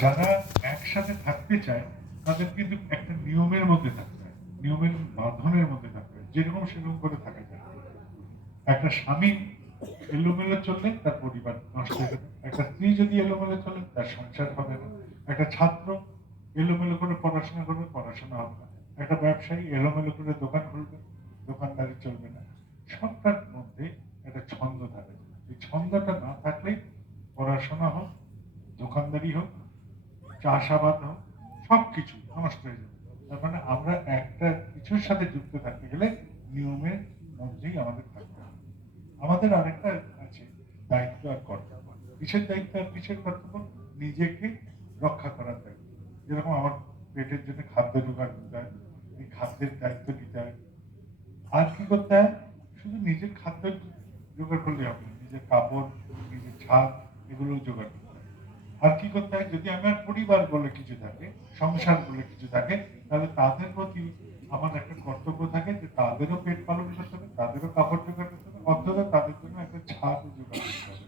যারা একসাথে থাকতে চায় তাদের কিন্তু একটা নিয়মের মধ্যে থাকতে হয়, নিয়মের বাঁধনের মধ্যে থাকতে হয়, যেরকম সেরকম করে থাকা যায়। একটা স্বামী এলোমেলো চললে তার পরিবার নষ্ট হয়ে যাবে, একটা স্ত্রী যদি এলোমেলো চলে তার সংসার হবে না, একটা ছাত্র এলোমেলো করে পড়াশোনা করবে, পড়াশোনা হবে না, একটা ব্যবসায়ী এলোমেলো করে দোকান খুলবে, দোকানদারি চলবে না। সবটার মধ্যে একটা ছন্দ থাকে, এই ছন্দটা না থাকলে পড়াশোনা হোক, দোকানদারি হোক, চাষাবাদ হোক, সবকিছু নষ্ট হয়ে যাবে। তার মানে আমরা একটা কিছুর সাথে যুক্ত থাকতে গেলে নিয়মের মধ্যেই আমাদের থাকতে হবে। আমাদের আরেকটা আছে, দায়িত্ব আর কর্তব্য। কিসের দায়িত্ব আর কিসের কর্তব্য? নিজেকে রক্ষা করার দায়িত্ব। যেরকম আমার পেটের জন্য খাদ্য জোগাড় করতে হয়, এই খাদ্যের দায়িত্ব নিতে হয়। আর কি করতে হয়? শুধু নিজের খাদ্য জোগাড় করলে হবে না, নিজের কাপড়, নিজের ছাদ, এগুলো জোগাড় করতে হয়। আর কি করতে হয়? যদি আমার পরিবার বলে কিছু থাকে, সংসার বলে কিছু থাকে, তাহলে তাদের প্রতি আমার একটা কর্তব্য থাকে যে তাদেরও পেট পালন করতে হবে, তাদেরও কাপড় জোগাড় করতে হবে, অন্তত তাদের জন্য একটা ছাদ জোগাড় করতে হবে,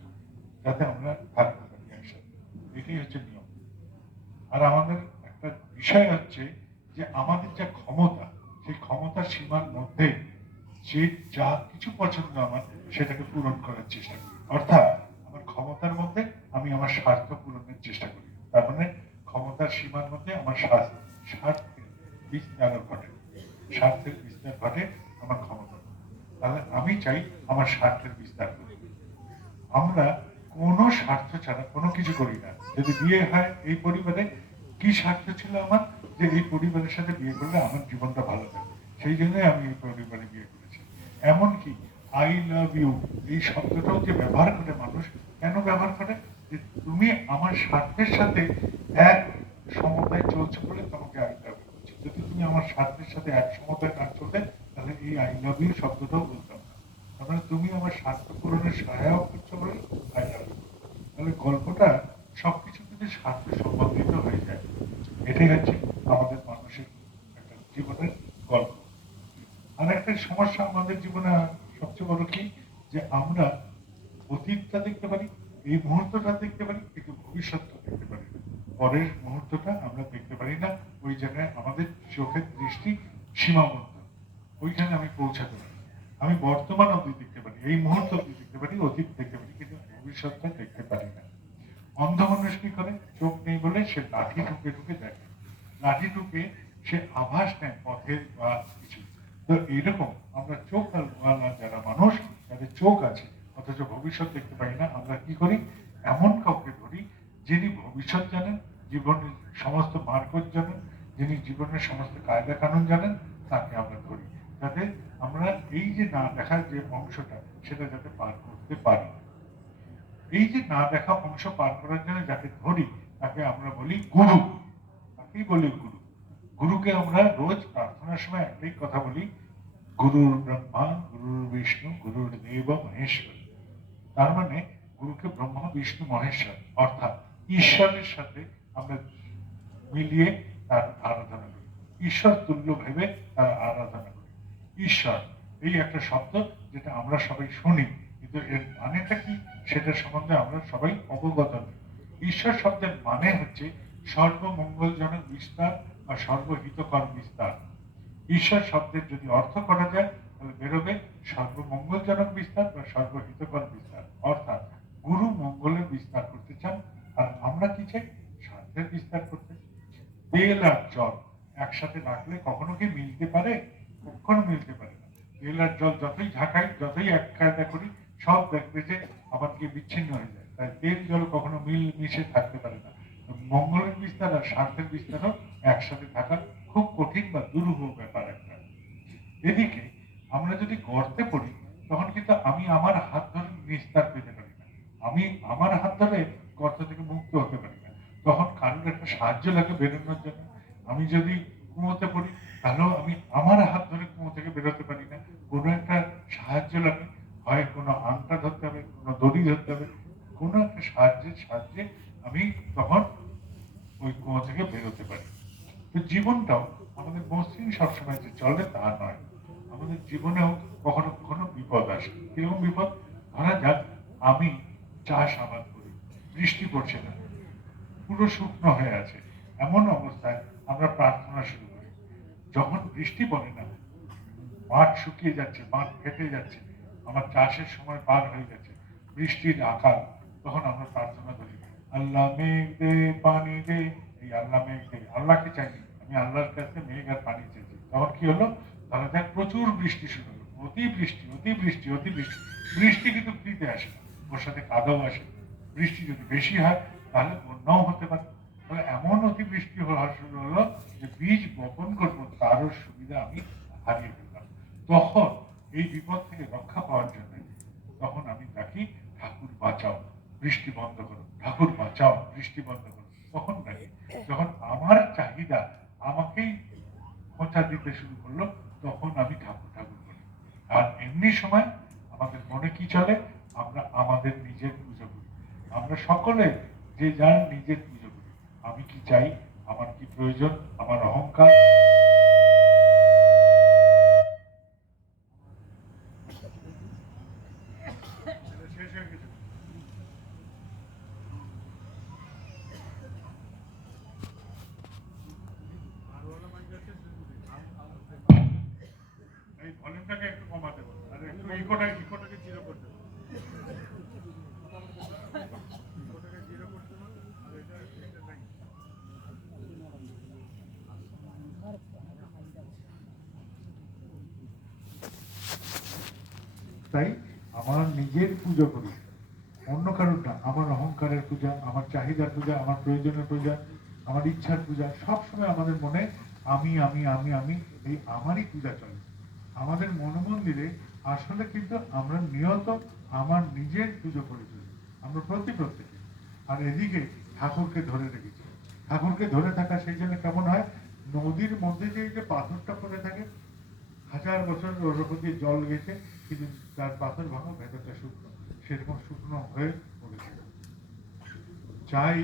যাতে আমরা থাকতে পারি একসাথে। এটাই হচ্ছে নিয়ম। আর আমাদের একটা বিষয় হচ্ছে যে আমাদের যা ক্ষমতা, সেই ক্ষমতার সীমার মধ্যে যে যা কিছু পছন্দ আমার, সেটাকে পূরণ করার চেষ্টা করি। অর্থাৎ আমার ক্ষমতার মধ্যে আমি আমার স্বার্থ পূরণের চেষ্টা করি। তার মানে ক্ষমতার সীমার মধ্যে আমার স্বার্থের বিস্তার ঘটে, স্বার্থের বিস্তার ঘটে আমার ক্ষমতার মধ্যে। তাহলে আমি চাই আমার স্বার্থের বিস্তার করতে। আমরা কোনো স্বার্থ ছাড়া কোনো কিছু করি না। যদি বিয়ে হয় এই পরিবারে, কি স্বার্থ ছিল আমার? যে এই পরিবারের সাথে বিয়ে করলে আমার জীবনটা ভালো থাকবে, সেই জন্যই আমি এই পরিবারে বিয়ে করেছি। এমনকি আই লাভ ইউ এই শব্দটাও যে ব্যবহার করে মানুষ, কেন ব্যবহার করে? যে তুমি আমার স্বার্থের সাথে এক সমতায় চলছো বলে তোমাকে আই লাভ ইউ বলছি। যদি তুমি আমার স্বার্থের সাথে এক সমতায় না চলতে, তাহলে এই আই লাভ ইউ শব্দটাও বলতাম না। তার মানে তুমি আমার স্বার্থ পূরণের সহায়ক করছো বলে আই লাভ ইউ। তাহলে গল্পটা সবকিছু কিন্তু স্বার্থ সম্বন্ধিত হয়ে যায়। এটাই হচ্ছে আমাদের মানুষের একটা জীবনের গল্প। আর একটা সমস্যা আমাদের জীবনে সবচেয়ে বড় কি, যে আমরা অতীতটা দেখতে পারি, এই মুহূর্তটা দেখতে পারি, কিন্তু ভবিষ্যৎটা দেখতে পারি না। পরের মুহূর্তটা আমরা দেখতে পারি না। ওই জায়গায় আমাদের চোখের দৃষ্টি সীমাবদ্ধ, ওইখানে আমি পৌঁছাতে পারি। আমি বর্তমান অবধি দেখতে পারি, এই মুহূর্ত অবধি দেখতে পারি, অতীত দেখতে পারি, কিন্তু ভবিষ্যৎটা দেখতে পারি না। অন্ধ মানুষ কি করে? চোখ নেই বলে সে লাঠি ঠুকে ঠুকে দেখে, লাঠি ঠুকে সে আভাস নেয় পথের বা কিছু। তো এইরকম আমরা চোখ আর যারা মানুষ, যাদের চোখ আছে অথচ ভবিষ্যৎ দেখতে পাই না, আমরা কি করি? এমন কাউকে ধরি যিনি ভবিষ্যৎ জানেন, জীবনের সমস্ত মার্গজ জানেন, যিনি জীবনের সমস্ত কায়দা কানুন জানেন, তাকে আমরা ধরি, যাতে আমরা এই যে না দেখার যে অংশটা, সেটা যাতে পার করতে পারি। এই যে না দেখা অংশ পার করার জন্য যাকে ধরি, তাকে আমরা বলি গুরু। তাকেই বলি গুরু। গুরুকে আমরা রোজ প্রার্থনার সময় একটাই কথা বলি, গুরুর ব্রহ্মা, গুরুর বিষ্ণু, গুরুর দেব মহেশ্বর। তার মানে গুরুকে ব্রহ্মা, বিষ্ণু, মহেশ্বর অর্থাৎ ঈশ্বরের সাথে আমরা মিলিয়ে তার আরাধনা করি, ঈশ্বর তুল্য ভেবে তার আরাধনা করি। ঈশ্বর এই একটা শব্দ, যেটা আমরা সবাই শুনি, কিন্তু এর মানেটা কি সেটা সম্বন্ধে আমরা সবাই অবগত নই। ঈশ্বর শব্দের মানে হচ্ছে সর্বমঙ্গলজনক বিস্তার বা সর্বহিতকর বিস্তার। ঈশ্বর শব্দের যদি অর্থ করা যায়, তাহলে বেরোবে সর্বমঙ্গলজনক বিস্তার বা সর্বহিতকর বিস্তার। অর্থাৎ গুরু মঙ্গলের বিস্তার করতে চান, আর আমরা কি চাই? স্বার্থের বিস্তার করতে। তেল আর জল একসাথে রাখলে কখনো কি মিলতে পারে? কখনো মিলতে পারে না। তেল আর জল যতই ঝাঁকাই, যতই এক কায়দা করি, সব দেখবে যে আবার কি বিচ্ছিন্ন হয়ে যায়। তাই তেল জল কখনো মিল মিশে থাকতে পারে না। মঙ্গলের বিস্তার আর স্বার্থের বিস্তারও একসাথে থাকা খুব কঠিন বা দুরূহ ব্যাপার একটা। এদিকে আমরা যদি গর্তে পড়ি, তখন কিন্তু আমি আমার হাত ধরে নিস্তার পেতে পারি না, আমি আমার হাত ধরে গর্ত থেকে মুক্ত হতে পারি না। তখন কারোর একটা সাহায্য লাগে বেরোনোর জন্য। আমি যদি কুয়োতে পড়ি, তাহলেও আমি আমার হাত ধরে কুয়ো থেকে বেরোতে পারি না, কোনো একটা সাহায্য লাগে। হয় কোনো আংটা ধরতে হবে, কোনো দড়ি ধরতে হবে, কোনো একটা সাহায্যে আমি তখন ওই কুয়ো থেকে বেরোতে পারি। তো জীবনটাও আমাদের মসৃণ সবসময় যে চলে তা নয়। আমাদের জীবনেও কখনো কখনো বিপদ আসে। কিরকম বিপদ? ধরা যাক আমি চাষাবাদ করি, বৃষ্টি পড়ছে না, পুরো শুকনো হয়ে আছে, এমন অবস্থায় আমরা প্রার্থনা শুরু করি। যখন বৃষ্টি পড়ে না, মাঠ শুকিয়ে যাচ্ছে, মাঠ ফেটে যাচ্ছে, আমার চাষের সময় পার হয়ে গেছে, বৃষ্টির আকাল, তখন আমরা প্রার্থনা করি, আল্লাহ মেঘ দে, পানি দে। এই আল্লাহ মেঘ দে, আল্লাহকে চাইনি, আমি আল্লাহর কাছে মেঘ আর পানি চেয়েছি। তখন কি হলো, ধরা যাক প্রচুর বৃষ্টি শুরু হলো, অতি বৃষ্টি, অতি বৃষ্টি, অতি বৃষ্টি। বৃষ্টি কিন্তু ফ্রিতে আসে না, ওর সাথে কাদাও আসে। বৃষ্টি যদি বেশি হয় তাহলে বন্যাও হতে পারে। তাহলে এমন অতিবৃষ্টি হওয়া শুরু হলো যে বীজ বপন করবো তারও সুবিধা আমি হারিয়ে ফেললাম। তখন এই বিপদ থেকে রক্ষা পাওয়ার জন্য তখন আমি ডাকি, ঠাকুর বাঁচাও, বৃষ্টি বন্ধ করো, ঠাকুর বাঁচাও, বৃষ্টি বন্ধ করো। তখন ডাকি, যখন আমার চাহিদা আমাকেই খোঁচা দিতে শুরু করলো, তখন আমি ঠাকুর ঠাকুর করি। আর এমনি সময় আমাদের মনে কি চলে, আমরা আমাদের নিজের পুজো করি। আমরা সকলে যে যার নিজের পুজো করি। আমি কি চাই, আমার কি প্রয়োজন, আমার অহংকার, শেষ হয়ে গেছে। এই ভলিউমটাকে একটু কমাতে বলো, আর একটু ইকোটাকে জিরো করতে বলো, ইকোটাকে জিরো করতে বলো, আর এটা নাই। তাই আমার নিজের পুজো করি, অন্য কারোর না। আমার অহংকারের পূজা, আমার চাহিদার পূজা, আমার প্রয়োজনের পূজা, আমার ইচ্ছার পূজা, সবসময় আমাদের মনে আমি আমি আমি আমি, এই আমারই পূজা চলে। আমাদের মনোমন্দিরে আসলে কিন্তু আমরা নিয়ত আমার নিজের পুজো করে চলি, আমরা প্রত্যেকে। আর এদিকে ঠাকুরকে ধরে রেখেছি। ঠাকুরকে ধরে থাকা সেই জন্য কেমন হয়, নদীর মধ্যে যে পাথরটা পড়ে থাকে, হাজার বছর ওর উপর দিয়ে জল গেছে, কিন্তু তার পাথর ভাঙা, ভেতরটা শুকনো, সেরকম শুকনো হয়ে পড়েছে। চাই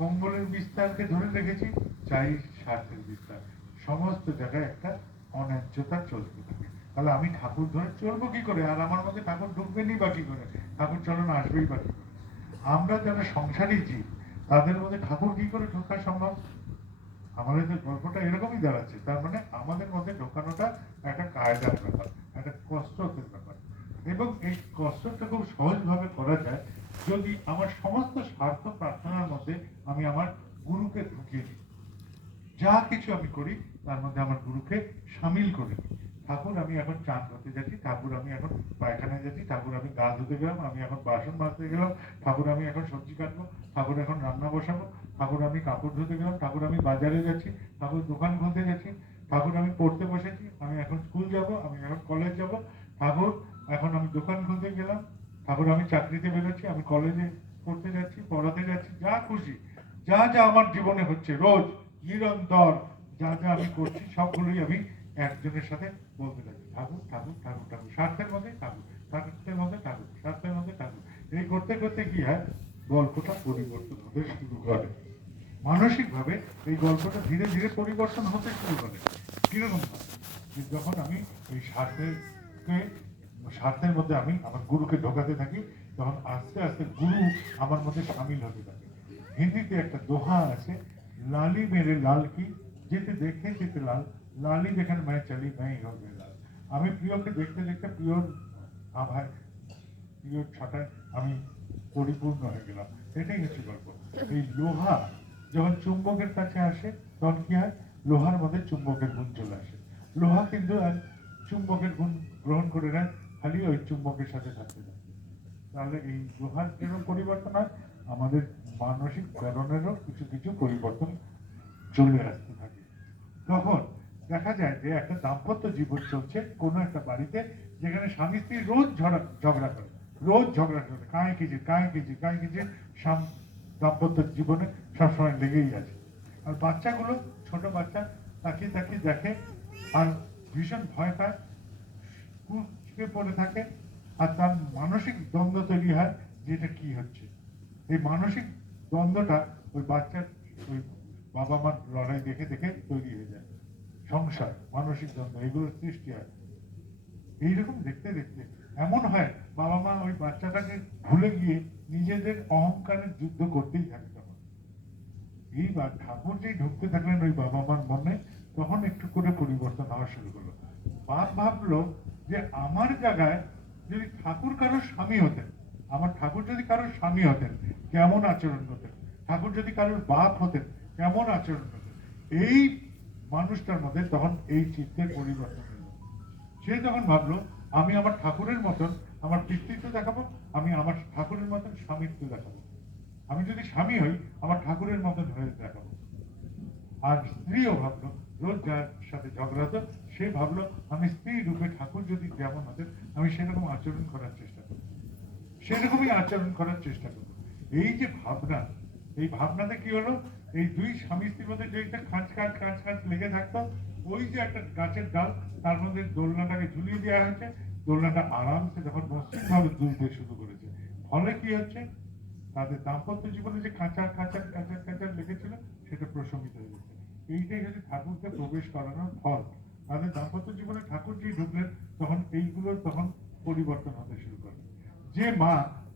মঙ্গলের বিস্তারকে ধরে রেখেছি, চাই স্বার্থের বিস্তার, সমস্ত জায়গায় একটা অন্যায্যতা চলতে থাকে। তাহলে আমি ঠাকুর ধরে চলবো কি করে, আর আমার মধ্যে ঠাকুর ঢুকবেনই বা কি করে, ঠাকুর চলন আসবেই বা কি করে। আমরা যারা সংসারী জীব, তাদের মধ্যে ঠাকুর কি করে ঢোকা সম্ভব। আমাদের যে গল্পটা এরকমই দাঁড়াচ্ছে, তার মানে আমাদের মধ্যে ঢোকানোটা একটা কায়দার ব্যাপার, একটা কসরতের ব্যাপার। এবং এই কসরতটা খুব সহজভাবে করা যায় যদি আমার সমস্ত স্বার্থ প্রার্থনার মধ্যে আমি আমার গুরুকে ঢুকিয়ে দিই। যা কিছু আমি করি তার মধ্যে আমার গুরুকে সামিল করে দিই। ঠাকুর আমি এখন চান করতে যাচ্ছি, ঠাকুর আমি এখন পায়খানায় যাচ্ছি, ঠাকুর আমি গা ধুতে গেলাম, আমি এখন বাসন মাজতে গেলাম, ঠাকুর আমি এখন সবজি কাটবো, ঠাকুর এখন রান্না বসাবো, ঠাকুর আমি কাপড় ধুতে গেলাম, ঠাকুর আমি বাজারে যাচ্ছি, ঠাকুর দোকান খুলতে যাচ্ছি, ঠাকুর আমি পড়তে বসেছি, আমি এখন স্কুল যাব, আমি এখন কলেজ যাব, ঠাকুর এখন আমি দোকান খুলতে গেলাম, ঠাকুর আমি চাকরিতে বেরোচ্ছি, আমি কলেজে পড়তে যাচ্ছি, পড়াতে যাচ্ছি, যা খুশি, যা যা আমার জীবনে হচ্ছে রোজ নিরন্তর, যা যা আমি করছি সবগুলোই আমি একজনের সাথে বলতে থাকি, ঠাকুর ঠাকুর ঠাকুর ঠাকুর, স্বার্থের মধ্যে ঠাকুর, স্বার্থের মধ্যে ঠাকুর, স্বার্থের মধ্যে ঠাকুর। এই করতে করতে কি হয়, গল্পটা পরিবর্তন হতে শুরু করে। মানসিক ভাবে এই গল্পটা ধীরে ধীরে পরিবর্তন হতে শুরু করে। কিরকম ভাবে, যখন আমি এই স্বার্থের মধ্যে আমি আমার গুরুকে ঢোকাতে থাকি, তখন আস্তে আস্তে গুরু আমার মধ্যে সামিল হতে থাকে। হিন্দিতে একটা দোহা আছে, লালি মেরে লাল কি, যেতে দেখে যেতে লাল, লালি যেখানে मैं चली मैं ही हो गई लाल। আমি প্রিয়কে দেখতে দেখতে প্রিয়র আভায়, প্রিয়র ছটায় আমি পরিপূর্ণ হয়ে গেলাম। এটাই হচ্ছে গল্প। এই লোহা যখন চুম্বকের কাছে আসে, তখন কি হয়, লোহার মধ্যে চুম্বকের গুণ চলে আসে। লোহা কিন্তু আর চুম্বকের গুণ গ্রহণ করে নেয়, খালি ওই চুম্বকের সাথে থাকতে থাকে। তাহলে এই লোহার যেরকম পরিবর্তন হয়, আমাদের মানসিক গঠনেরও কিছু কিছু পরিবর্তন চলে আসতে থাকে। তখন দেখা যায় যে একটা দাম্পত্য জীবন চলছে কোনো একটা বাড়িতে, যেখানে স্বামী স্ত্রী রোজ ঝগড়া করে, রোজ ঝগড়া করে, কাঁয়ে কিজি দাম্পত্য জীবনে সবসময় লেগেই আছে। আর বাচ্চাগুলো, ছোট বাচ্চা, তাকিয়ে তাকিয়ে দেখে আর ভীষণ ভয় পায়, কুচকে পড়ে থাকে। আর তার মানসিক দ্বন্দ্ব তৈরি হয় যে এটা কি হচ্ছে। এই মানসিক দ্বন্দ্বটা ওই বাচ্চার ওই বাবা মার লড়াই দেখে দেখে তৈরি হয়ে যায়। সংসার, মানসিক দ্বন্দ্ব, এগুলোর সৃষ্টি হয়। এইরকম দেখতে দেখতে এমন হয়, বাবা মা ওই বাচ্চাটাকে ভুলে গিয়ে নিজেদের অহংকারের যুদ্ধ করতেই থাকে। তখন এইবার ঠাকুর যেই ঢুকতে থাকলেন ওই বাবা মার মনে, তখন একটু করে পরিবর্তন হওয়া শুরু করলো। বাপ ভাবলো যে আমার জায়গায় যদি ঠাকুর কারোর স্বামী হতেন, আমার ঠাকুর যদি কারোর স্বামী হতেন কেমন আচরণ হতেন, ঠাকুর যদি কারোর বাপ হতেন কেমন আচরণ হতেন। এই মানুষটার মধ্যে তখন এই চিত্তের পরিবর্তন হলো। সে তখন ভাবলো আমি আমার ঠাকুরের মতন আমার পিতৃত্ব দেখাবো, আমি আমার ঠাকুরের মতন স্বামিত্ব দেখাবো। আমি যদি স্বামী হই আমার ঠাকুরের মতন হয়ে দেখাবো। আর স্ত্রীও ভাবলো, রোজ যার সাথে ঝগড়া হতো সে ভাবলো আমি স্ত্রী রূপে ঠাকুর যদি যেমন হতেন আমি সেরকম আচরণ করার চেষ্টা করবো, সেরকমই আচরণ করার চেষ্টা করবো। এই যে ভাবনা, এই ভাবনাতে কি হলো, এই দুই স্বামী স্ত্রীর মধ্যে যে একটা খাঁচ খাঁচ লেগে থাকতো, ওই যে একটা গাছের ডাল তার মধ্যে দোলনাটাকে ঝুলিয়ে দেওয়া হয়েছে, দোলনাটা আরামসে যখন মসৃণ ভাবে দুলতে শুরু করেছে, ফলে কি হচ্ছে তাদের দাম্পত্য জীবনে যে কাঁচার লেগেছিল সেটা প্রশমিত হয়ে গেছে। এইটাই হচ্ছে ঠাকুরকে প্রবেশ করানোর ফল। তাদের দাম্পত্য জীবনে ঠাকুর যে ঢুকলেন তখন এইগুলো তখন পরিবর্তন হতে শুরু করে। যে মা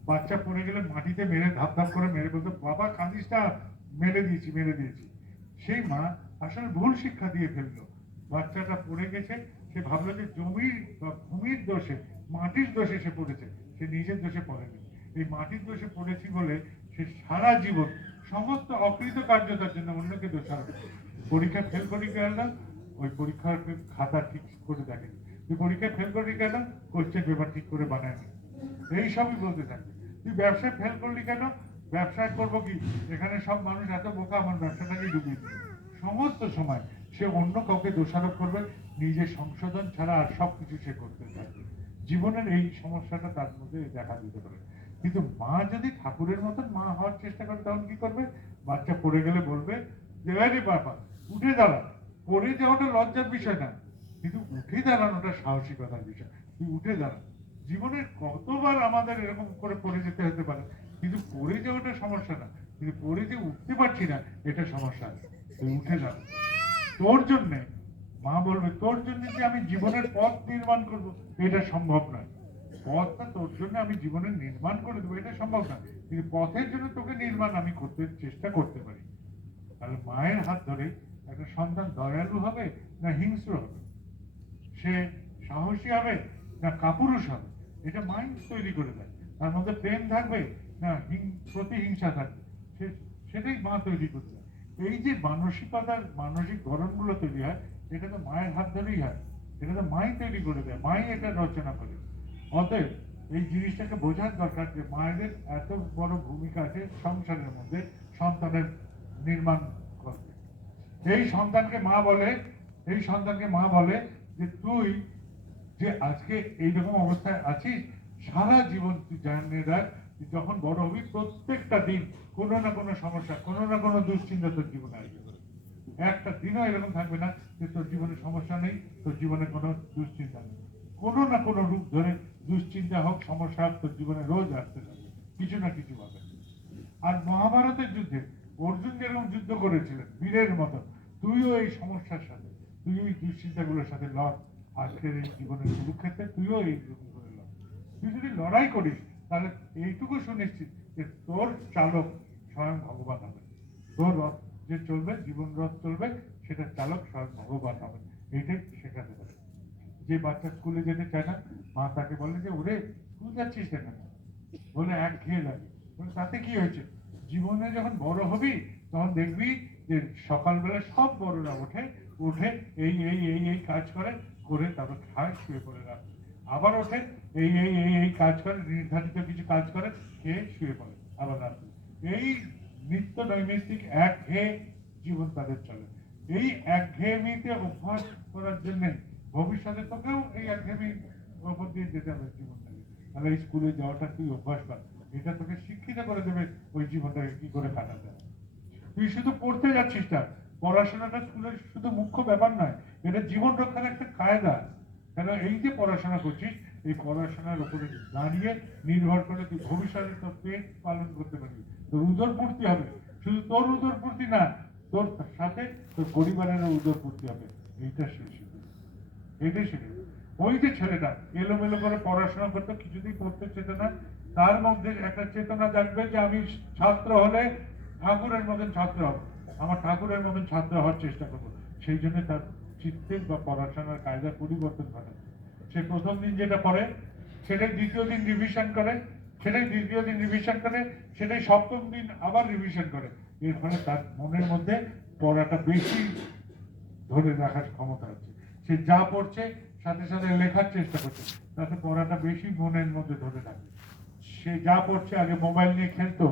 বাচ্চা পড়ে গেলে মাটিতে মেরে ধাপ করে মেরে বলতো বাবা কাঁদিস না, মেরে দিয়েছি। সেই মা আসলে ভুল শিক্ষা দিয়ে ফেললো। বাচ্চাটা পড়ে গেছে, সে ভাবলো যে জমির বা ভূমির দোষে, মাটির দোষে সে পড়েছে, সে নিজের দোষে পড়েনি। এই মাটির দোষে পড়েছি বলে সে সারা জীবন সমস্ত অকৃতকার্যতার জন্য অন্যকে দোষারোপ। পরীক্ষা ফেল করি গেল, ওই পরীক্ষার খাতা ঠিক করে দেখেনি, তুই পরীক্ষায় ফেল করি কেন, কোশ্চেন পেপার ঠিক করে বানায়নি, এইসবই বলতে থাকে। তুই ব্যবসায় ফেল করলি কেন, ব্যবসায় করবো কি, এখানে সব মানুষ এত বোকা, আমার ব্যবসাটাকে ডুবিয়ে দিল। সমস্ত সময় সে অন্য কাউকে দোষারোপ করবে, নিজের সংশোধন ছাড়া আর সবকিছু সে করতে থাকবে। জীবনের এই সমস্যাটা তার মধ্যে দেখা দিতে পারে। কিন্তু মা যদি ঠাকুরের মতন মা হওয়ার চেষ্টা করে তখন কি করবে, বাচ্চা পড়ে গেলে বলবে যে আরে বাবা উঠে দাঁড়া। পড়ে যাওয়াটা লজ্জার বিষয় না, কিন্তু উঠে দাঁড়ানোটা সাহসিকতার বিষয়। তুই উঠে দাঁড়া। জীবনের কতবার আমাদের এরকম করে পড়ে যেতে হতে পারে, কিন্তু পড়ে যাওয়াটা সমস্যা না, কিন্তু পড়ে যে উঠতে পারছি না এটা সমস্যা। তুই উঠে দাঁড়া। তোর জন্যে মা বলবে, তোর জন্য যে আমি জীবনের পথ নির্মাণ করব এটা সম্ভব নয়। পথটা তোর জন্য আমি জীবনে নির্মাণ করে দেবো এটা সম্ভব না, কিন্তু পথের জন্য তোকে নির্মাণ আমি করতে চেষ্টা করতে পারি। তাহলে মায়ের হাত ধরে একটা সন্তান দয়ালু হবে না হিংস্র হবে, সে সাহসী হবে না কাপুরুষ হবে, এটা মাইন্ড তৈরি করে দেয়। তার মধ্যে প্রেম থাকবে না প্রতিহিংসা থাকবে, সেটাই মা তৈরি করতে দেয়। এই যে মানসিকতার মানসিক গড়নগুলো তৈরি হয় এটা তো মায়ের হাত ধরেই হয়, এটা তো মাই তৈরি করে দেয়, মাই এটা রচনা করে। অতএব এই জিনিসটাকে বোঝার দরকার যে মায়েদের এত বড় ভূমিকা আছে সংসারের মধ্যে সন্তানের নির্মাণ করতে। এই সন্তানকে মা বলে যে তুই যে আজকে এইরকম অবস্থায় আছিস, সারা জীবন তুই জানিয়ে রাখ, যখন বড় হবি প্রত্যেকটা দিন কোনো না কোনো সমস্যা, কোনো না কোনো দুশ্চিন্তা তোর জীবনে আসবে। একটা দিনও এরকম থাকবে না যে তোর জীবনে সমস্যা নেই, তোর জীবনে কোনো দুশ্চিন্তা নেই। কোনো না কোনো রূপ ধরে দুশ্চিন্তা হোক, সমস্যা হোক, তোর জীবনে রোজ আসতে থাকবে কিছু না কিছু ভাবে। আর মহাভারতের যুদ্ধে অর্জুন যেরকম যুদ্ধ করেছিলেন বীরের মতো, তুইও এই সমস্যার সাথে, তুই ওই দুশ্চিন্তাগুলোর সাথে লড়। আজকের এই জীবনের কুরুক্ষেত্রে তুইও এইরকম করে লড়। তুই যদি লড়াই করিস তাহলে এইটুকু সুনিশ্চিত যে তোর চালক স্বয়ং ভগবান হবে। তোর রথ যে চলবে, জীবন রথ চলবে, সেটা চালক স্বয়ং ভগবান হবে। এইটাই শেখাতে পারে। যে বাচ্চা স্কুলে যেতে চায় না, মা তাকে বলে যে ওরে স্কুল যাচ্ছিস কেন, বলে একঘেয়ে লাগে। তাতে কি হয়েছে, জীবনে যখন বড় হবি তখন দেখবি যে সকালবেলা সব বড়রা উঠে এই কাজ করে তারপর খায়, শুয়ে পড়ে রাত, আবার ওঠে এই কাজ করে, নির্ধারিত কিছু কাজ করে, খেয়ে শুয়ে পড়ে আবার রাত। এই নিত্য নৈমিত্তিক একঘেয়ে জীবন তাদের চলে। এই একঘেয়েমিতে অভ্যাস করার জন্য ভবিষ্যতে তোকেও এই একঘেয়েমির ওপর দিয়ে যেতে হবে জীবনটাকে। তাহলে এই স্কুলে যাওয়াটা তুই অভ্যাস কর, এটা তোকে শিক্ষিত করে দেবে ওই জীবনটাকে কি করে কাটাতে হবে। তুই শুধু পড়তে যাচ্ছিস না, পড়াশোনাটা স্কুলের শুধু মুখ্য ব্যাপার নয়, এটা জীবন রক্ষার একটা কায়দা। কেন এই যে পড়াশোনা করছিস, এই পড়াশোনার উপরে দাঁড়িয়ে নির্ভর করে তুই ভবিষ্যতে তোর পেট পালন করতে পারবি, তোর উদরপূর্তি হবে। শুধু তোর উদরপূর্তি না, তোর সাথে তোর পরিবারেরও উদরপূর্তি হবে। এইটা এটাই শিখে। ওই যে ছেলেটা এলোমেলো করে পড়াশোনা করতো, কিছুতেই পড়তে চেত না, তার মধ্যে একটা চেতনা জাগবে যে আমি ছাত্র হলে ঠাকুরের মতন ছাত্র হব। আমার ঠাকুরের মতন ছাত্র হওয়ার চেষ্টা করবো। সেই জন্য তার চিত্তের বা পড়াশোনার কায়দা পরিবর্তন ঘটে। সে প্রথম দিন যেটা পড়ে সেটাই দ্বিতীয় দিন রিভিশন করে, সেটাই তৃতীয় দিন রিভিশন করে, সেটাই সপ্তম দিন আবার রিভিশন করে। এর ফলে তার মনের মধ্যে পড়াটা বেশি ধরে রাখার ক্ষমতা আছে। সে যা পড়ছে সাথে সাথে লেখার চেষ্টা করছে, তাতে পড়াটা বেশি মনের মধ্যে ধরে রাখবে। সে যা পড়ছে, আগে মোবাইল নিয়ে খেলতো,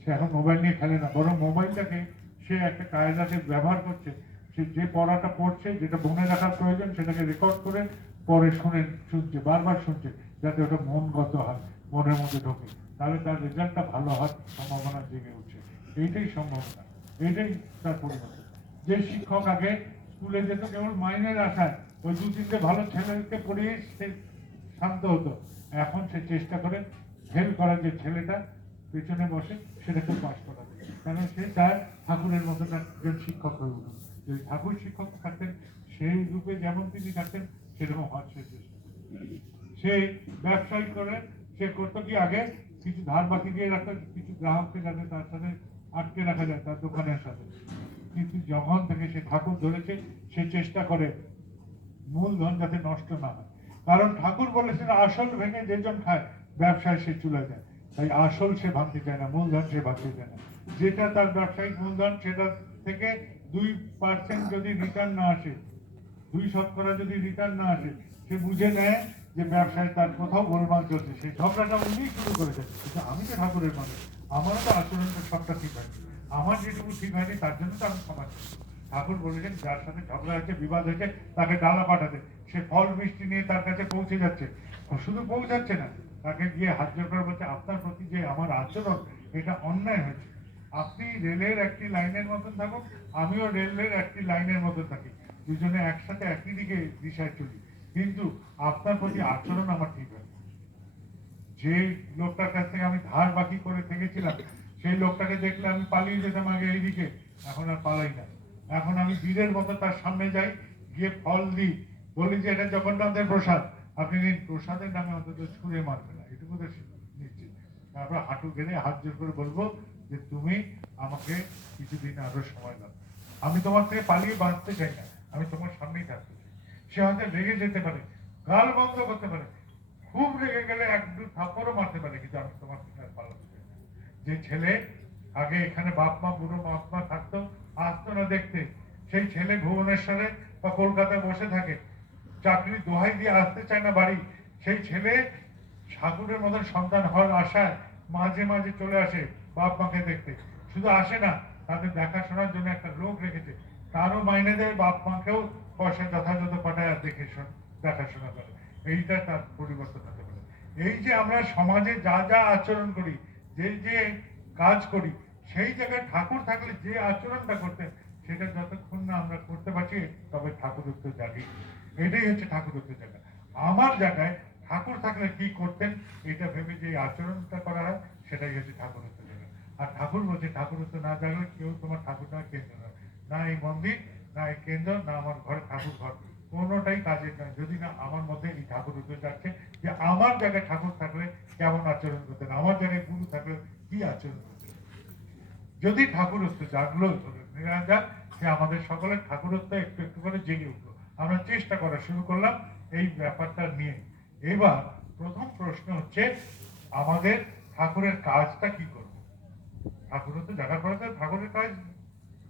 সে এখন মোবাইল নিয়ে খেলে না, বরং মোবাইলটাকে সে একটা কায়দাতে ব্যবহার করছে। সে যে পড়াটা পড়ছে, যেটা মনে রাখার প্রয়োজন, সেটাকে রেকর্ড করে পরে শুনছে, বারবার শুনছে, যাতে ওটা মনগত হয়, মনের মধ্যে ঢোকে। তাহলে তার রেজাল্টটা ভালো হওয়ার সম্ভাবনা জেগে উঠছে। এইটাই সম্ভাবনা, এইটাই তার পরিবর্তন। যে শিক্ষক আগে স্কুলে যেত কেবল মাইনের আশায়, ওই দু তিনটে ভালো ছেলেকে পড়িয়ে সে শান্ত হতো, এখন সে চেষ্টা করে ফেল করা যে ছেলেটা পেছনে বসে সেটাকে পাস করাবে, কারণ সে তার ঠাকুরের মতন একজন শিক্ষক হয়ে উঠুন। যদি ঠাকুর শিক্ষক থাকতেন, সেই রূপে যেমন তিনি থাকতেন সেরকম হওয়ার সে চেষ্টা করতেন। সে ব্যবসায়ী করে সে করতো কি, আগে কিছু ধার বাকি দিয়ে রাখতো কিছু গ্রাহককে, যাতে তার সাথে আটকে রাখা যায় তার দোকানের সাথে। কিন্তু যখন থেকে সে ঠাকুর ধরেছে, সে চেষ্টা করে মূলধন যাতে নষ্ট না হয়, কারণ ঠাকুর বলেছেন আসল ভেঙে যেজন খায় ব্যবসায় সে চলে যায়। তাই আসল সে ভাঙতে চায় না, মূলধন সে ভাঙতে চায় না। যেটা তার ব্যবসায়িক মূলধন, সেটা থেকে 2% যদি রিটার্ন না আসে, 2% যদি রিটার্ন না আসে, সে বুঝে নেয় যে ব্যবসায় তার কোথাও গোলমাল চলছে। সেই ঝগড়াটা উনি শুরু করেছেন, কিন্তু আমি তো ঠাকুরের মানুষ, আমারও তো আচরণটা সবটা ঠিক হয়নি, আমার যেটুকু ঠিক হয়নি তার জন্য তো আমি ক্ষমা চাই। ঠাকুর বলেছেন যার সাথে ঝগড়া হয়েছে, বিবাদ হয়েছে, তাকে ডালা পাঠাতে। সে ফল মিষ্টি নিয়ে তার কাছে পৌঁছে যাচ্ছে, শুধু পৌঁছাচ্ছে না, তাকে গিয়ে হাত জোর করে বলছে আপনার প্রতি যে আমার আচরণ, এটা অন্যায় হয়েছে। আপনি রেলের একটি লাইনের মতন থাকুন, আমিও রেলের একটি লাইনের মতন থাকি, দুজনে একসাথে একই দিকে দিশায় চলি, কিন্তু আপনার প্রতি আচরণ আমার ঠিক হয়। যে লোকটার কাছ থেকে আমি ধার বাকি করে থেকেছিলাম, সেই লোকটাকে দেখলে আমি পালিয়ে যেতাম আগে এইদিকে, এখন আর পালাই না। এখন আমি বীরের মতো তার সামনে যাই, গিয়ে ফল দিই, বলি যে এটা জগন্নাথের প্রসাদ, আপনি নিন, প্রসাদের নামে অন্তত ছুঁড়ে মারবে না, এটুকু তো নিচ্ছি। তারপর হাঁটু গেড়ে হাত জোর করে বলবো যে তুমি আমাকে কিছুদিন আরো সময় দাও, আমি তোমার থেকে পালিয়ে বাঁচতে চাই না, আমি তোমার সামনেই থাকতে চাই। সে হয়তো রেগে যেতে পারে, গাল বন্ধ করতে পারে, খুব রেগে গেলে এক দু থাপ্পড়ও মারতে পারে, কিন্তু আমি তোমার থেকে আর পালাতে চাই না। যে ছেলে আগে এখানে বাপ মা, বুড়ো বাপ মা থাকতো, আসতো না দেখতে, সেই ছেলে ভুবনেশ্বরে বা কলকাতায় বসে থাকে, চাকরি দোহাই দিয়ে আসতে চায় না বাড়ি, সেই ছেলে ঠাকুরের মতন সন্তান হওয়ার আশায় মাঝে মাঝে চলে আসে বাপ মাকে দেখতে। শুধু আসে না, তাদের দেখাশোনার জন্য একটা লোক রেখেছে, তারও মাইনে দেয়, বাপ মাকেও পয়সা যথাযথ পাঠায় আর দেখে দেখাশোনা করে। এইটা তার পরিবর্তন হতে পারে। এই যে আমরা সমাজে যা যা আচরণ করি, যে যে কাজ করি, সেই জায়গায় ঠাকুর থাকলে যে আচরণটা করতেন, সেটা যতক্ষণ না আমরা করতে পারছি, তবে ঠাকুরত্ব জাগি। এটাই হচ্ছে ঠাকুরত্ব জায়গা। আমার জায়গায় ঠাকুর থাকলে কি করতেন, এটা ভেবে যে আচরণটা করা হয়, সেটাই হচ্ছে ঠাকুরত্ব জায়গা। আর ঠাকুর বলছে ঠাকুরত্ব না জাগলে কেউ তোমার ঠাকুর না, কেন্দ্র না, না এই মন্দির, না এই কেন্দ্র, না আমার ঘরে ঠাকুর ঘর, কোনোটাই কাজের নয়, যদি না আমার মধ্যে এই ঠাকুরত্ব যাচ্ছে, যে আমার জায়গায় ঠাকুর থাকলে কেমন আচরণ করতেন, আমার জায়গায় গুরু থাকলে কি আচরণ করতেন। যদি ঠাকুরত্ব জাগলো, যাক, সে আমাদের সকলের ঠাকুরত্ব একটু একটু করে জেগে উঠলো। আমরা চেষ্টা করা শুরু করলাম এই ব্যাপারটা নিয়ে। এবার প্রথম প্রশ্ন হচ্ছে, আমাদের ঠাকুরের কাজটা কি করবো? ঠাকুরত্ব জাগার পরে তো ঠাকুরের কাজ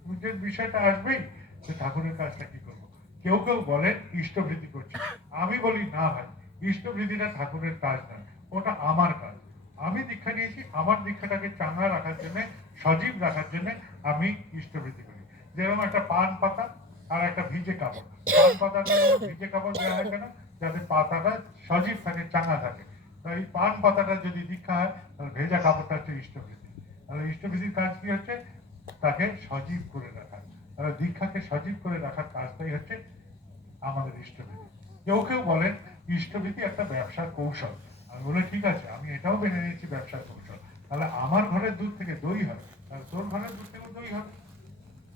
পুজোর বিষয়টা আসবেই, যে ঠাকুরের কাজটা কি করবো। কেউ কেউ বলেন ইষ্টভৃতি করছি, আমি বলি না ভাই, ইষ্টভৃতিটা ঠাকুরের কাজ নয়, ওটা আমার কাজ। আমি দীক্ষা নিয়েছি, আমার দীক্ষাটাকে চাঙ্গা রাখার জন্য, সজীব রাখার জন্য আমি ইষ্টভৃতি করি। যেরকম একটা পান পাতা আর একটা ভিজে কাপড়, পান পাতাটা ভিজে কাপড় দেওয়া হয় কেন, যাতে পাতাটা সজীব থাকে, চাঙ্গা থাকে। তাই পান পাতাটা যদি দীক্ষা হয়, তাহলে ভেজা কাপড়টা হচ্ছে ইষ্টভৃতি। তাহলে ইষ্টভৃতির কাজ কি হচ্ছে, তাকে সজীব করে রাখা। তাহলে দীক্ষাকে সজীব করে রাখার কাজটাই হচ্ছে আমাদের ইষ্টভীতি। কেউ কেউ বলেন ইষ্টভীতি একটা ব্যবসার কৌশল। আমি বলে ঠিক আছে, আমি এটাও মেনে নিয়েছি ব্যবসার কৌশল। তাহলে আমার ঘরের দুধ থেকে দই হয়, তাহলে তোর ঘরের দুধ থেকে দই হবে,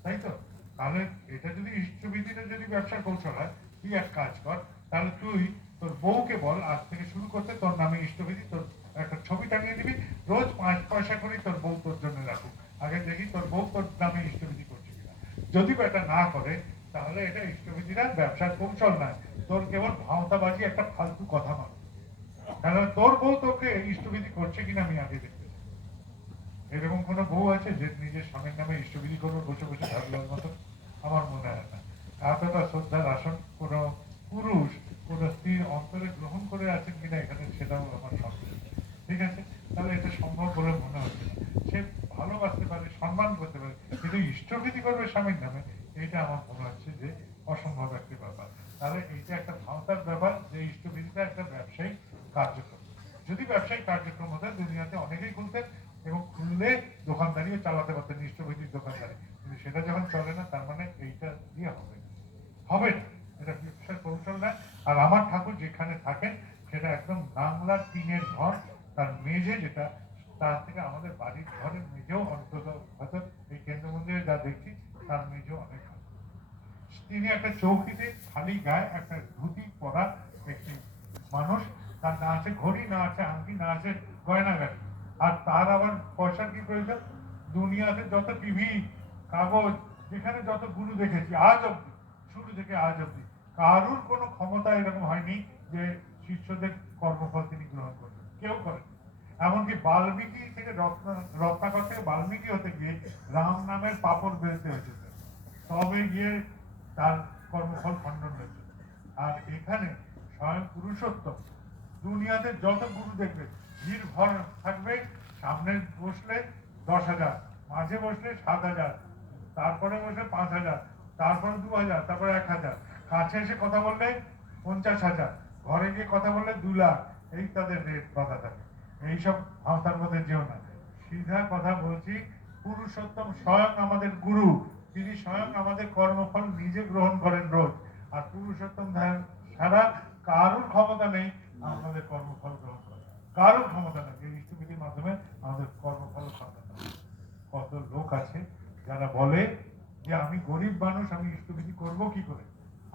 তাই তো? তাহলে এটা যদি ইষ্টভীতিটা যদি ব্যবসার কৌশল হয়, তুই এক কাজ কর, তাহলে তুই তোর বউকে বল আজ থেকে শুরু করতে, তোর নামে ইষ্টভীতি, তোর একটা ছবি টাঙিয়ে দিবি, রোজ 5 পয়সা করে তোর বউ তোর জন্য রাখুক, আগে দেখি তোর বউ তোর নামে ইষ্টভীতি করছে কিনা। যদি বা এটা না করে তাহলে এটা ইষ্টবিধিরা ব্যবসার কৌশল নয়, তোর কেবল ভাওতাবাজি একটা ফালতু কথা মাত্র। কারণ তোর বউ তোকে ইষ্টবিধি করছে কিনা আমি আগে দেখতে চাই। এরকম কোনো বউ আছে যে নিজের স্বামীর নামে ইষ্টবিধি করবে বসে বসে ভাবলার মতো? আমার মনে হয় না। এতটা শ্রদ্ধার আসন কোনো পুরুষ কোন স্ত্রীর অন্তরে গ্রহণ করে আছেন কিনা এখানে সেটাও আমার সন্দেহ। ঠিক আছে, তাহলে এটা সম্ভব বলে মনে হচ্ছে না। সে ভালোবাসতে পারে, সম্মান করতে পারে, কিন্তু ইষ্টবিধি করবে স্বামীর নামে, এটা আমার মনে হচ্ছে যে অসম্ভব একটি ব্যাপার। তাহলে এইটা একটা ভাওতার ব্যাপার যে ইষ্টবিধিটা একটা ব্যবসায়িক কার্যক্রম। যদি ব্যবসায়িক কার্যক্রম হতো দুনিয়াতে অনেকেই খুলতেন এবং খুললে দোকানদারিও চালাতে পারতেন, ইষ্টবিধির দোকানদারি। কিন্তু সেটা যখন চলে না, তার মানে এইটা দিয়ে হবে না, হবে না, এটা ব্যবসার কৌশল না। আর আমার ঠাকুর যেখানে থাকেন সেটা একদম বাংলার টিনের ঘর, তার মেঝে যেটা, তার থেকে আমাদের বাড়ির ঘরের মেঝেও অন্তত হয়তো এই কেন্দ্র মন্দিরে যা দেখছি তার মেঝেও অনেক ভালো। তিনি একটা চৌকিতে খালি গায়ে একটা ধুতি পরা একটি মানুষ, তার না আছে ঘড়ি, না আছে আংটি, না আছে গয়নাগাটি। আর তার আবার পয়সার কি প্রয়োজন? দুনিয়াতে যত টিভি, কাগজ, যেখানে যত গুরু দেখেছি আজ অব্দি, শুরু থেকে আজ অব্দি কারুর কোনো ক্ষমতা এরকম হয়নি যে শিষ্যদের কর্মফল তিনি গ্রহণ করবেন, কেউ করেন। এমনকি বাল্মীকি থেকে রত্নাকর থেকে বাল্মীকি হতে গিয়ে রাম নামের পাপড় বেরোতে হয়েছে, তবে গিয়ে তার কর্মফল খণ্ডন হয়েছে। আর এখানে স্বয়ং পুরুষোত্তম, দুনিয়াতে যত গুরু দেখবে ভিড় ভর থাকবে, সামনে বসলে 10,000, মাঝে বসলে 7,000, তারপরে বসলে 5,000, তারপরে 2,000, তারপরে 1,000, কাছে এসে কথা বললে 50,000, ঘরে গিয়ে কথা বললে 2 লাখ, এই তাদের রেট বাধা থাকে। এইসব ভাওতার মধ্যে যেও না, সিধা কথা বলছি, পুরুষোত্তম স্বয়ং আমাদের গুরু, তিনি স্বয়ং আমাদের কর্মফল নিজে গ্রহণ করেন রোজ। আর পুরুষোত্তম ছাড়া কারুর ক্ষমতা নেই আমাদের কর্মফল গ্রহণ করা, কারুর ক্ষমতা নেই এই ইষ্টবিধির মাধ্যমে আমাদের কর্মফল খণ্ডন। কত লোক আছে যারা বলে যে আমি গরিব মানুষ, আমি ইষ্টবিধি করবো কি করে?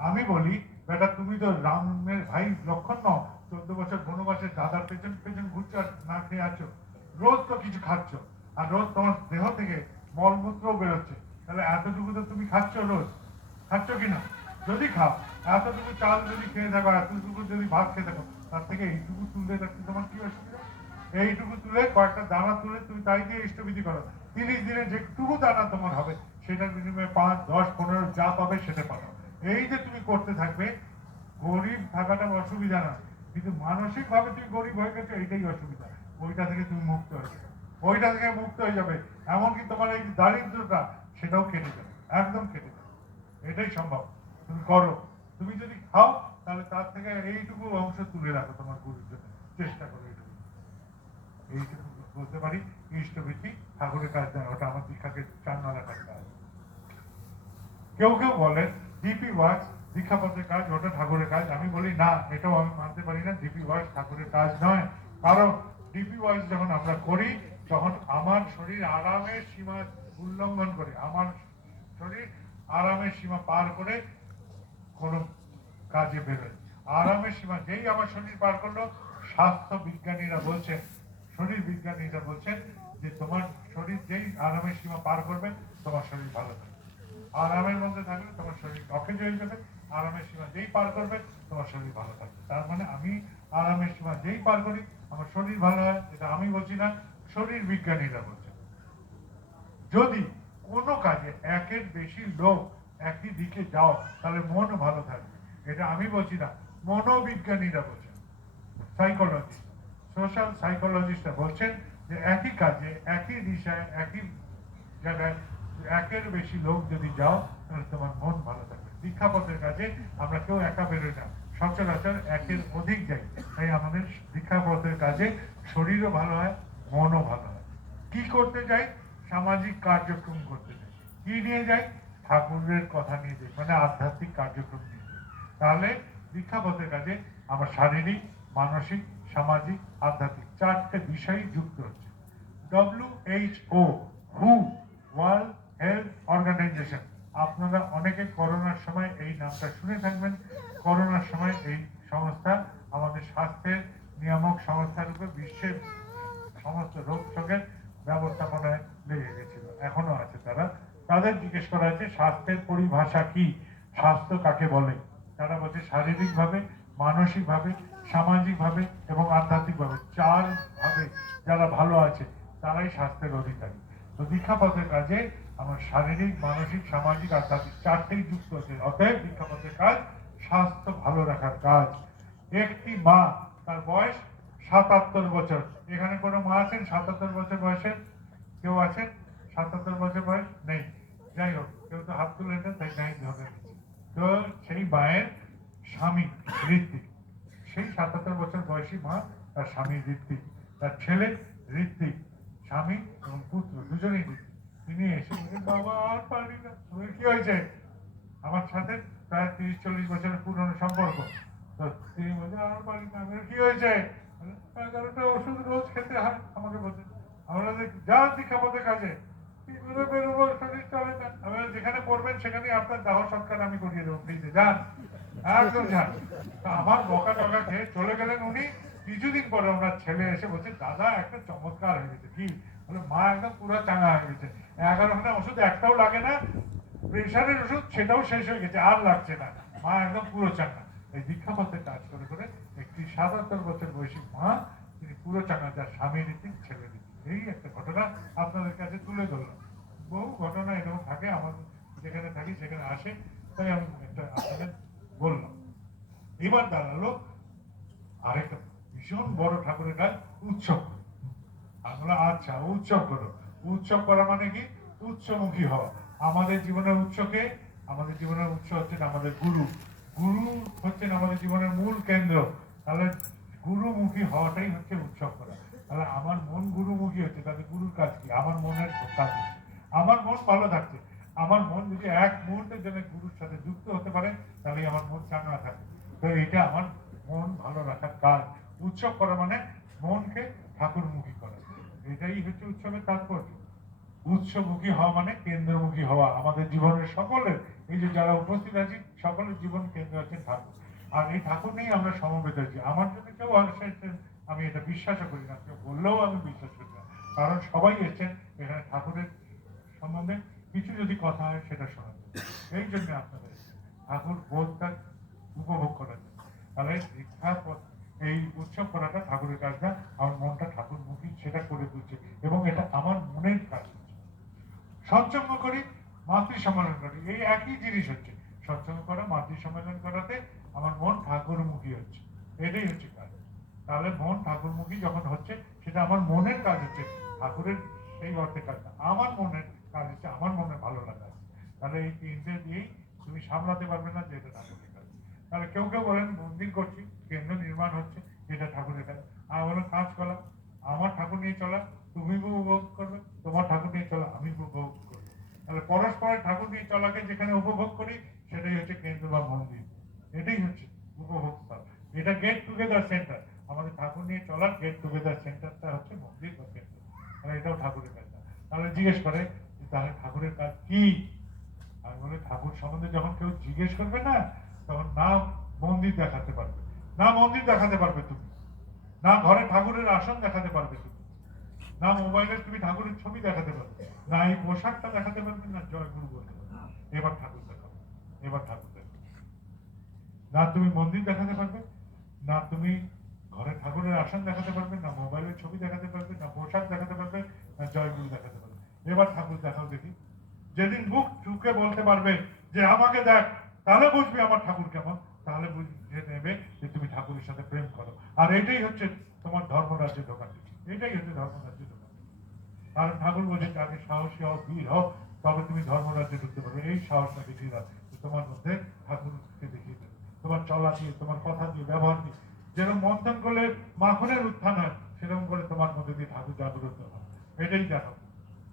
আমি বলি, বেটা তুমি তো রামের ভাই লক্ষণ নও, 14 বছর বনবাসে দাদার পেছন পেছন ঘুরছো আর না খেয়ে আছো, রোজ তো কিছু খাচ্ছ, আর রোজ তোমার দেহ থেকে মলমূত্রও বেরোচ্ছে, তাহলে এতটুকু তো তুমি খাচ্ছ, রোজ খাচ্ছ কিনা? যদি খাও, এতটুকু চাল যদি খেয়ে থাকো, এতটুকু যদি ভাত খেয়ে থাকো, তার থেকে এইটুকু তুলে রাখতে তোমার কি অসুবিধা? এইটুকু তুলে কয়েকটা দানা তুলে তুমি তাই দিয়ে ইষ্টবিধি করো, 30 দিনে যেটুকু দানা তোমার হবে সেটার বিনিময়ে 5, 10, 15 যা পাবে সেটা পাবে। এই যে তুমি করতে থাকবে, গরিব থাকাটা অসুবিধা না, কিন্তু মানসিক ভাবে তুমি গরিব হয়ে গেছো, এইটাই অসুবিধা। ওইটা থেকে তুমি মুক্ত হয়ে যাবে, ওইটা থেকে মুক্ত হয়ে যাবে, এমনকি তোমার এই দারিদ্রতা সেটাও কেটে যাবে, একদম কেটে যাবে। এটাই সম্ভব, তুমি করো। তুমি যদি খাও তাহলে তার থেকে এইটুকু অংশ তুলে রাখো তোমার গুরুর জন্য, চেষ্টা করো এইটুকু। এইটুকু বলতে পারি ইষ্টবিধি ঠাকুরের কাজ নয়, ওটা আমার দীক্ষাকে চাঙ্গা রাখার কাজ। কেউ কেউ বলেন ডিপি ওয়ার্কস দীক্ষাপত্রের কাজ, ওটা ঠাকুরের কাজ। আমি বলি না, এটাও আমি মানতে পারি না, ডিপি ওয়ার্কস ঠাকুরের কাজ নয়। কারণ ডিপি ওয়ার্কস যখন আমরা করি তখন আমার শরীর আরামের সীমা উল্লঙ্ঘন করে, আমার শরীর আরামের সীমা পার করে কোন কাজে বেরোয়। আরামের সীমা যেই আমার শরীর পার করলো, স্বাস্থ্য বিজ্ঞানীরা বলছেন, শরীর বিজ্ঞানীরা বলছেন যে তোমার শরীর যেই আরামের সীমা পার করবে তোমার শরীর ভালো থাকবে। আরামের মধ্যে থাকলে তোমার শরীর অকেজ হয়ে যাবে, আরামের সীমা যেই পার করবে তোমার শরীর ভালো থাকবে। তার মানে আমি আরামের সীমা যেই পার করি আমার শরীর ভালো হয়, এটা আমি বলছি না, শরীর বিজ্ঞানীরা বলছেন। যদি কোনো কাজে একের বেশি লোক একই দিকে যাও তাহলে মন ভালো থাকবে, এটা আমি বলছি না, মনোবিজ্ঞানীরা বলছেন, সাইকোলজিস্ট, সোশ্যাল সাইকোলজিস্টরা বলছেন যে একই কাজে একই দিশায় একই জায়গায় একের বেশি লোক যদি যাও তাহলে তোমার মন ভালো থাকবে। দীক্ষাপত্রের কাজে আমরা কেউ একা বেরোই না, সচরাচর একের অধিক যাই, তাই আমাদের দীক্ষাপত্রের কাজে শরীরও ভালো হয়, মনও ভালো হয়। কি করতে যাই? সামাজিক কার্যক্রম করতে যাই। কি নিয়ে যাই? ঠাকুরের কথা নিয়ে যাই, মানে আধ্যাত্মিক কার্যক্রম নিয়ে যাই। তাহলে দীক্ষাপত্রের কাজে আমার শারীরিক, মানসিক, সামাজিক, আধ্যাত্মিক 4টে বিষয় যুক্ত হচ্ছে। WHO, হু, ওয়ার্ল্ড হেলথ অর্গানাইজেশন, আপনারা অনেকে করোনার সময় এই নামটা শুনে থাকবেন। করোনার সময় এই সংস্থা আমাদের স্বাস্থ্যের নিয়ামক সংস্থা রূপে বিশ্বের সমস্ত রোগ শোকের ব্যবস্থাপনায় লেগে গেছিল, এখনো আছে তারা। তাদের জিজ্ঞেস করা হয়েছে স্বাস্থ্যের পরিভাষা কি, স্বাস্থ্য কাকে বলে। তারা বলছে শারীরিকভাবে, মানসিকভাবে, সামাজিকভাবে এবং আধ্যাত্মিকভাবে, চার ভাবে যারা ভালো আছে তারাই স্বাস্থ্যের অধিকারী। তো দীক্ষাপত্রের কাজে আমার শারীরিক, মানসিক, সামাজিক, আধ্যাত্মিক চারটেই যুক্ত আছে। অতএব দীক্ষাপত্রের কাজ স্বাস্থ্য ভালো রাখার কাজ। একটি মা, তার বয়স ৭৭ বছর, এখানে কোনো মা আছেন ৭৭ বছর বয়সের? কেউ আছেন ৭৭ বছর বয়স? নেই। যাই হোক, কেউ তো হাত তুলে নেন, তাই নাই ধরে নিচ্ছি। তো সেই মায়ের স্বামী ঋত্বিক, সেই ৭৭ বছর বয়সী মা, তার স্বামী ঋত্বিক, তার ছেলে ঋত্বিক, স্বামী এবং পুত্র দুজনেই ঋত্বিক। তিনি এসে বললেন, বাবা আর পারি না। কি হয়েছে? আমার সাথে প্রায় ৩০-৪০ বছরের পুরনো সম্পর্ক। তো তিনি বলছেন আর পারি না। কি হয়েছে? ১১টা ওষুধ রোজ খেতে হয়। আমাকে বলছেন, আমরা যা দীক্ষাপথের কাজে কি করে বেরোবো, শরীর চলে না। আমি যেখানে পড়বেন সেখানে আপনার দাহ সৎকার আমি করিয়ে দেবো, ফ্রিতে যান, একদম যান। আমার বকা টকা খেয়ে চলে গেলেন উনি। কিছুদিন পরে ওনার ছেলে এসে বলছে, দাদা একটা চমৎকার হয়ে গেছে। কি বলে? মা একদম পুরো চাঙ্গা হয়ে গেছে, 11খানা ওষুধ একটাও লাগে না, প্রেশারের ওষুধ সেটাও শেষ হয়ে গেছে, আর লাগছে না, মা একদম পুরো চাঙ্গা। এই দীক্ষাপত্রে কাজ করে করে একটি ৭৭ বছর বয়সী মা, তিনি পুরো চাঙ্গা, যার স্বামী নীতি, ছেলে নীতি। এই একটা ঘটনা আপনাদের কাছে তুলে ধরলাম। বহু ঘটনা এরকম থাকে, আমাদের যেখানে থাকি সেখানে আসে, তাই আমি একটা আপনাদের বললাম। এবার দাঁড়ালো আরেকটা ভীষণ বড় ঠাকুরের কাজ, উৎসব। আমরা আচ্ছা উৎসব করো। উৎসব করা মানে কি? উৎসমুখী হওয়া। আমাদের জীবনের উৎসকে, আমাদের জীবনের উৎস হচ্ছেন আমাদের গুরু। গুরু হচ্ছেন আমাদের জীবনের মূল কেন্দ্র। তাহলে গুরুমুখী হওয়াটাই হচ্ছে উৎসব করা। তাহলে আমার মন গুরুমুখী হচ্ছে, তাহলে গুরুর কাজ কি? আমার মনের কাজ হচ্ছে, আমার মন ভালো থাকছে। আমার মন যদি এক মুহূর্তের জন্য গুরুর সাথে যুক্ত হতে পারে, তাহলে আমার মন চাঙ্গা থাকে। তো এটা আমার মন ভালো রাখার কাজ। উৎসব করা মানে মনকে ঠাকুরমুখী করা, এটাই হচ্ছে উৎসবের তাৎপর্য। উৎসমুখী হওয়া মানে কেন্দ্রমুখী হওয়া। আমাদের জীবনের সকলের, এই যে যারা উপস্থিত আছি, সকলের জীবন কেন্দ্র হচ্ছে ঠাকুর। আর এই ঠাকুর নিয়েই আমরা সমবেত হয়েছি। আমার জন্য কেউ আসেছেন আমি এটা বিশ্বাসও করি না, কেউ বললেও আমি বিশ্বাস করি না, কারণ সবাই এসেছেন এখানে ঠাকুরের সম্বন্ধে কিছু যদি কথা হয় সেটা শোনার জন্য। এই জন্য আপনাদের ঠাকুর বোধটা উপভোগ করার জন্য। তাহলে দীক্ষা এই উৎসব করাটা ঠাকুরের কাজ না, আমার মনটা ঠাকুরমুখী সেটা করে তুলছে, এবং এটা আমার মনের কাজ হচ্ছে। সৎসঙ্গ করি, মাতৃ সম্মেলন করি, এই একই জিনিস হচ্ছে। সৎসঙ্গ করা, মাতৃ সম্মেলন করাতে আমার মন ঠাকুরমুখী হচ্ছে, এটাই হচ্ছে কাজ। তাহলে মন ঠাকুরমুখী যখন হচ্ছে, সেটা আমার মনের কাজ হচ্ছে, ঠাকুরের সেই অর্থে কাজ না। আমার মনের কাজ হচ্ছে, আমার মনে ভালো লাগা। তাহলে এই তিনটে দিয়েই তুমি সামলাতে পারবে না যে এটা ঠাকুরের কাজ। তাহলে কেউ কেউ বলেন মন্দির করছি, কেন্দ্র নির্মাণ হচ্ছে, এটা ঠাকুরের কাজ। আর বলো কাজ করা, আমার ঠাকুর নিয়ে চলা, তুমি উপভোগ করবে, তোমার ঠাকুর নিয়ে চলা আমি উপভোগ করবো। তাহলে পরস্পরের ঠাকুর নিয়ে চলাকে যেখানে উপভোগ করি, সেটাই হচ্ছে কেন্দ্র বা মন্দির, এটাই হচ্ছে উপভোগ স্থল। এটা গেট টুগেদার সেন্টার। আমাদের ঠাকুর নিয়ে চলার গেট টুগেদার সেন্টারটা হচ্ছে মন্দির বা কেন্দ্র। তাহলে এটাও ঠাকুরের কাজ না। তাহলে জিজ্ঞেস করে তাহলে ঠাকুরের কাজ কি? আমি বলি ঠাকুর সম্বন্ধে যখন কেউ জিজ্ঞেস করবে না, তখন না মন্দির দেখাতে পারবে, না মন্দির দেখাতে পারবে তুমি, না ঘরে ঠাকুরের আসন দেখাতে পারবে তুমি, না মোবাইলে তুমি ঠাকুরের ছবি দেখাতে পারবে, না এই পোশাকটা দেখাতে পারবে, না জয় গুরু বলতে পারবে। এবার ঠাকুর দেখাবো, এবার ঠাকুর দেখাবো। না তুমি মন্দির দেখাতে পারবে, না তুমি ঘরে ঠাকুরের আসন দেখাতে পারবে, না মোবাইলের ছবি দেখাতে পারবে, না পোশাক দেখাতে পারবে, না জয় গুরু দেখাতে পারবে। এবার ঠাকুর দেখাও দেখি। যেদিন মুখ ঢুকে বলতে পারবে যে আমাকে দেখ, তাহলে বুঝবি আমার ঠাকুর কেমন, তাহলে বুঝে নেবে যে তুমি ঠাকুরের সাথে প্রেম করো। আর এটাই হচ্ছে তোমার ধর্মরাজ্যে ঢোকার, এটাই হচ্ছে ধর্মরাজ্যে ঢোকার। কারণ ঠাকুর বলছেন আগে সাহসী হও, বীর হও, তবে তুমি ধর্মরাজ্যে ঢুকতে পারবে। এই সাহসটা দেখিয়ে দাও, তোমার মধ্যে ঠাকুরকে দেখিয়ে দেবে, তোমার চলা দিয়ে, তোমার কথা দিয়ে, ব্যবহার দিয়ে। যেরকম মন্থন করলে মাখনের উত্থান হয়, সেরকম করে তোমার মধ্যে দিয়ে ঠাকুর জাগ্রত হয়। এটাই দেখো,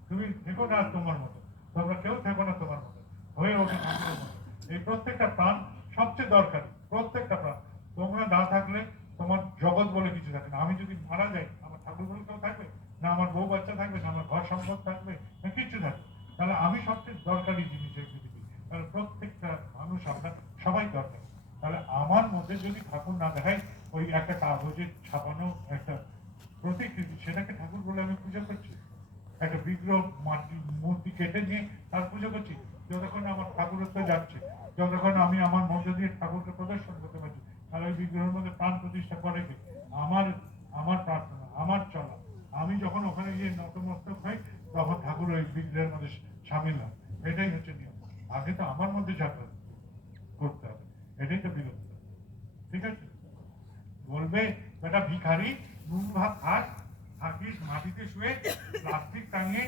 তুমি থেকো না তোমার মতো, তোমরা কেউ থেকো না তোমার মতো, হয়ে ওঠে ঠাকুরের মতো। এই প্রত্যেকটা প্রাণ সবচেয়ে দরকারি, প্রত্যেকটা প্রাণ। তোমরা না থাকলে তোমার জগৎ বলে কিছু থাকে না। আমি যদি মারা যাই, আমার ঠাকুর বলে কেউ থাকবে না, আমার বউ বাচ্চা থাকবে না, আমার ঘর সম্পদ থাকবে না, কিছু থাকবে। তাহলে আমি সবচেয়ে দরকারি জিনিস এই পৃথিবী। তাহলে প্রত্যেকটা মানুষ আমরা সবাই দরকার। তাহলে আমার মধ্যে যদি ঠাকুর না দেখায়, ওই একটা কাগজে ছাপানো একটা প্রতিকৃতি, সেটাকে ঠাকুর বলে আমি পূজা করছি? একটা বিগ্রহ মাটি মূর্তি কেটে নিয়ে তার পুজো করছি। যতক্ষণ না আমার ঠাকুরত্ব যাচ্ছে, যতক্ষণ আমি আমার মধ্য দিয়ে ঠাকুরকে প্রদর্শন করতে পারছি, তাহলে ওই বিগ্রহের মধ্যে প্রাণ প্রতিষ্ঠা করে কে? আমার আমার প্রার্থনা, আমার চলা। আমি যখন ওখানে গিয়ে নতমস্তক হই, তখন ঠাকুর ওই বিগ্রহের মধ্যে সামিল হয়। এটাই হচ্ছে নিয়ম। আগে তো আমার মধ্যে জাগ্রত করতে হবে, এটাই তো বিরক্ত। ঠিক আছে? বলবে বেটা ভিখারি, নুন ভাত খাস, থাকিস মাটিতে শুয়ে, প্লাস্টিক টাঙিয়ে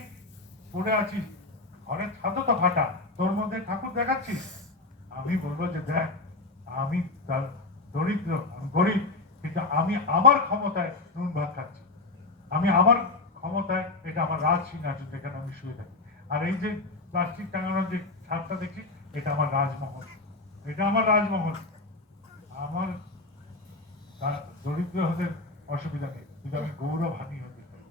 পড়ে আছিস, ঘরের ছাদও তো ফাটা, তোর মধ্যে ঠাকুর দেখাচ্ছিস। আমি বলবো যে দেখ, আমি দরিদ্র, আমি গরিব, কিন্তু আমি আমার ক্ষমতায় নুন ভাত খাচ্ছি। আমি আমার ক্ষমতায়, এটা আমার রাজ সিংহাসন যেখানে আমি শুয়ে থাকি। আর এই যে প্লাস্টিক টাঙানোর যে ছাদটা দেখছি, এটা আমার রাজমহল, এটা আমার রাজমহল। আমার দরিদ্র হতে অসুবিধা নেই, কিন্তু আমি গৌরবহানি হতে চাই।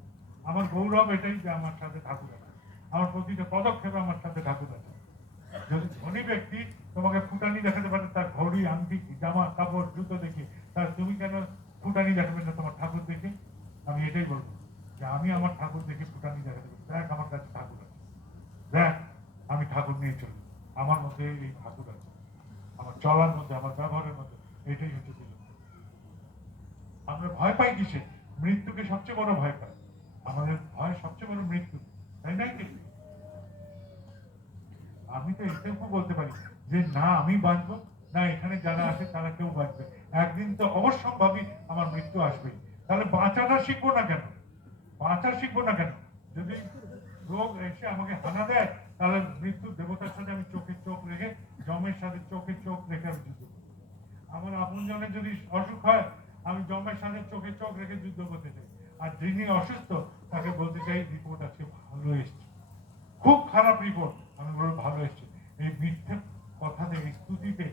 আমার গৌরব এটাই যে আমার সাথে ঠাকুর আছে, আমার প্রতিটা পদক্ষেপে আমার সাথে ঠাকুর আছে। যদি ধনী ব্যক্তি তোমাকে ফুটানি দেখাতে পারে তার ঘড়ি, আংটি, জামা কাপড়, জুতো দেখে, তার তুমি কেন ফুটানি দেখাবে না তোমার ঠাকুর দেখে? আমি এটাই বলবো যে আমি আমার ঠাকুর দেখে ফুটানি দেখাতে পারি। দেখ আমার কাছে ঠাকুর আছে, দেখ আমি ঠাকুর নিয়ে চলি, আমার মধ্যে এই ঠাকুর আছে, আমার চলার মধ্যে, আমার ব্যবহারের মধ্যে। এটাই হচ্ছে দিল। আমরা ভয় পাই কিসে? মৃত্যুকে সবচেয়ে বড় ভয় পাই। আমাদের ভয় সবচেয়ে বড় মৃত্যু, তাই নাই কি? আমি তো এটুকু বলতে পারি যে না আমি বাঁচবো, না এখানে যারা আছে তারা কেউ বাঁচবে। একদিন তো অবশ্যম্ভাবী আমার মৃত্যু আসবেই। তাহলে বাঁচাটা শিখবো না কেন? বাঁচা শিখবো না কেন? যদি রোগ এসে আমাকে হানা দেয়, তাহলে মৃত্যুর দেবতার সাথে আমি চোখে চোখ রেখে, জমের সাথে চোখে চোখ রেখে আমি যুদ্ধ করবো। আমার আপনজনের যদি অসুখ হয়, আমি জমের সাথে চোখে চোখ রেখে যুদ্ধ করতে চাই। আর যিনি অসুস্থ তাকে বলতে চাই রিপোর্ট আজকে ভালো এসছে, খুব খারাপ রিপোর্ট, আমি বলবো ভালো এসছে। এই মিথ্যে কথাতে, এই স্তুতিতে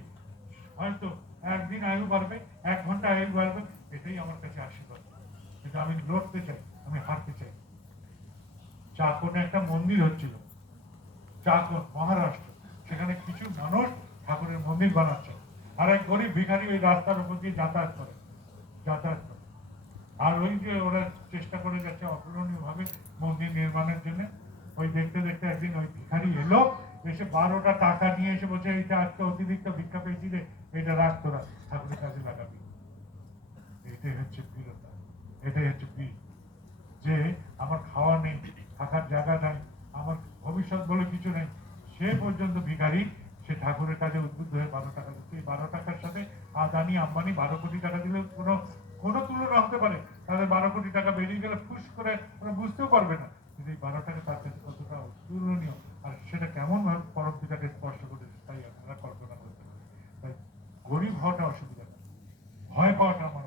হয়তো একদিন আয়ু বাড়বে, 1 ঘন্টা আয়ু বাড়বে, এটাই আমার কাছে আশীর্বাদ। কিন্তু আমি লড়তে চাই, আমি হারতে চাই। চাকনে একটা মন্দির হচ্ছিল, চাকন মহারাষ্ট্র, সেখানে কিছু মানুষ ঠাকুরের মন্দির বানাচ্ছে, আর এক গরিব ভিখারি ওই রাস্তার উপর দিয়ে যাতায়াত করে। আর ওই যে ওরা চেষ্টা করে যাচ্ছে অগ্রণীয় ভাবে মন্দির নির্মাণের জন্য। ওই দেখতে দেখতে একদিন ওই ভিখারি এলো, এসে 12টা টাকা নিয়ে এসে বলছে এইটা আজকে অতিরিক্ত ভিক্ষা পেয়েছি রে, এটা রাখ তোরা, ঠাকুরের কাজে লাগাবি। এটাই হচ্ছে বীরতা, এটাই হচ্ছে বীর। যে আমার খাওয়া নেই, থাকার জায়গা নাই, আমার ভবিষ্যৎ বলে কিছু নেই, সে পর্যন্ত ভিখারি, সে ঠাকুরের কাজে উদ্বুদ্ধ হয়ে 12 টাকা দিচ্ছে। এই 12 টাকার সাথে আদানি আম্বানি 12 কোটি টাকা দিলে কোনো কোনো তুলনা হতে পারে? তাদের 12 কোটি টাকা বেরিয়ে গেলে ফুস করে ওরা বুঝতেও পারবে না, কিন্তু এই 12 টাকা তার কাছে কতটা তুলনীয়, আর সেটা কেমন ভাবে পরম পিতাকে স্পর্শ করেছে তাই আপনারা কল্পনা করতে পারেন। তাই গরিব হওয়াটা অসুবিধা না, ভয় পাওয়াটা আমার